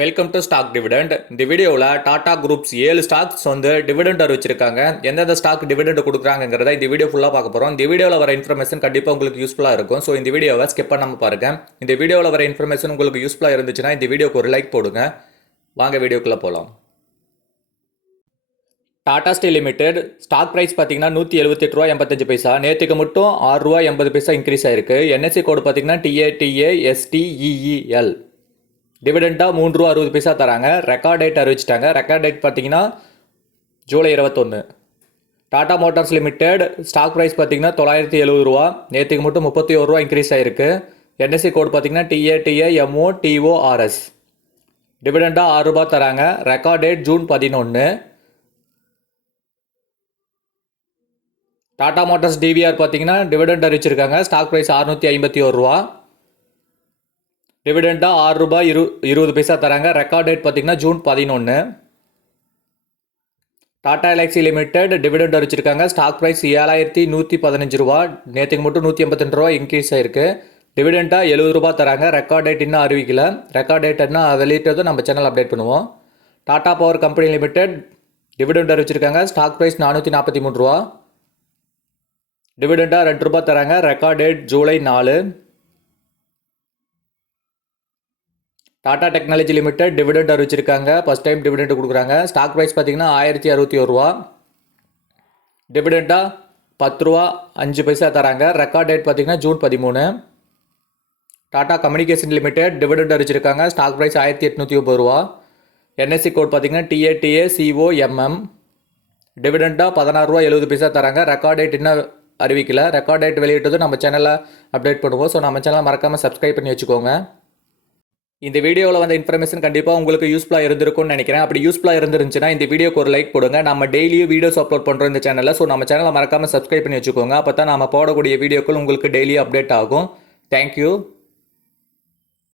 Welcome to stock dividend. இந்த வீடியோவில் Tata groups 7 stocks வந்து டிவிடெண்ட் அறிவிச்சிருக்காங்க. எந்தெந்த ஸ்டாக் டிவிடெண்ட் கொடுக்குறாங்கிறத இந்த வீடியோ ஃபுல்லாக பார்க்க போகிறோம். இந்த வீடியோவில் வர இன்ஃபர்மேஷன் கண்டிப்பாக உங்களுக்கு யூஸ்ஃபுல்லாக இருக்கும். ஸோ இந்த வீடியோவை ஸ்கிப் பண்ணாமல் பாருங்க. இந்த வீடியோவில் வர இன்ஃபர்மேஷன் உங்களுக்கு யூஸ்ஃபுல்லாக இருந்துச்சுன்னா இந்த வீடியோக்கு ஒரு லைக் போடுங்க. வாங்க வீடியோக்குள்ளே போகலாம். Tata steel limited stock price பார்த்தீங்கன்னா ரூ. 178.85. நேற்றுக்கு மட்டும் ரூ. 6.80 இன்க்ரீஸ் ஆயிருக்கு. என்எஸ்சி கோடு பார்த்தீங்கன்னா TATASTEEL. டிவிடெண்டாக ரூ. 3.60 தராங்க. ரெக்கார்ட் டேட் அறிவிச்சிட்டாங்க. ரெக்கார்ட் டேட் பார்த்தீங்கன்னா July 21. Tata motors limited stock price பார்த்தீங்கன்னா ரூ. 970. நேற்றுக்கு மட்டும் ரூ. 31 இன்க்ரீஸ் ஆயிருக்கு. என்எஸ்சி கோட் பார்த்தீங்கன்னா TATAMOTORS. டிவிடெண்டாக ரூ. 6 தராங்க. Record date June 11. Tata motors DVR பார்த்தீங்கன்னா டிவிடெண்ட் அறிவிச்சிருக்காங்க. ஸ்டாக் ப்ரைஸ் ரூ. 651. டிவிடெண்டாக ரூ. 6.20 தராங்க. ரெக்கார்ட் டேட் பார்த்தீங்கன்னா June 11. Tata Elxsi limited dividend அறிவிச்சிருக்காங்க. ஸ்டாக் ப்ரைஸ் ரூ. 7,115. நேற்றுக்கு மட்டும் ரூ. 182 இன்க்ரீஸ் ஆயிருக்கு. டிவிடெண்டாக ரூ. 70 தராங்க. ரெக்கார்ட் டேட் இன்னும் அறிவிக்கல. ரெக்கார்ட் டேட் என்ன வெளியிட்டதும் நம்ம சேனல் அப்டேட் பண்ணுவோம். Tata power company limited dividend அறிவிச்சிருக்காங்க. ஸ்டாக் ப்ரைஸ் ரூ. 443. டிவிடெண்டாக ரூ. 2 தராங்க. Record date July 4. Tata technology limited dividend அறிவிச்சிருக்காங்க. ஃபர்ஸ்ட் டைம் டிவிடெண்ட் கொடுக்குறாங்க. ஸ்டாக் ப்ரைஸ் பார்த்தீங்கன்னா ரூ. 1061. டிவிடெண்டாக ரூ. 10.05 தராங்க. ரெக்கார்ட் டேட் பார்த்தீங்கன்னா June 13. Tata communication limited dividend அறிவிச்சிருக்காங்க. ஸ்டாக் ப்ரைஸ் ரூ. 1830. என்எஸ்சி கோட் பார்த்தீங்கன்னா TATACOMM. டிவிடெண்டாக ரூ. 16.70 தராங்க. ரெக்கார்ட் டேட் இன்னும் அறிவிக்கல. ரெக்கார்ட் டேட் வெளியிட்டதும் நம்ம சேனலில் அப்டேட் பண்ணுவோம். ஸோ நம்ம சேனலை மறக்காமல் சப்ஸ்கிரைப் பண்ணி வச்சுக்கோங்க. இந்த வீடியோவில் வந்த இன்ஃபர்மேஷன் கண்டிப்பாக உங்களுக்கு யூஸ்ஃபுல்லாக இருந்திருக்கும்னு நினைக்கிறேன். அப்படி யூஸ்ஃபுல்லாக இருந்துருந்துச்சுன்னா இந்த வீடியோக்கு ஒரு லைக் போடுங்க. நம்ம டெய்லியும் வீடியோஸ் அப்லோட் பண்ணுறோம் இந்த சேனலில். ஸோ நம்ம சேனலை மறக்காமல் சப்ஸ்கிரைப் பண்ணி வச்சுக்கோங்க. அப்போ தான் நம்ம போடக்கூடிய வீடியோக்கள் உங்களுக்கு டெய்லியும் அப்டேட் ஆகும். தேங்க்யூ.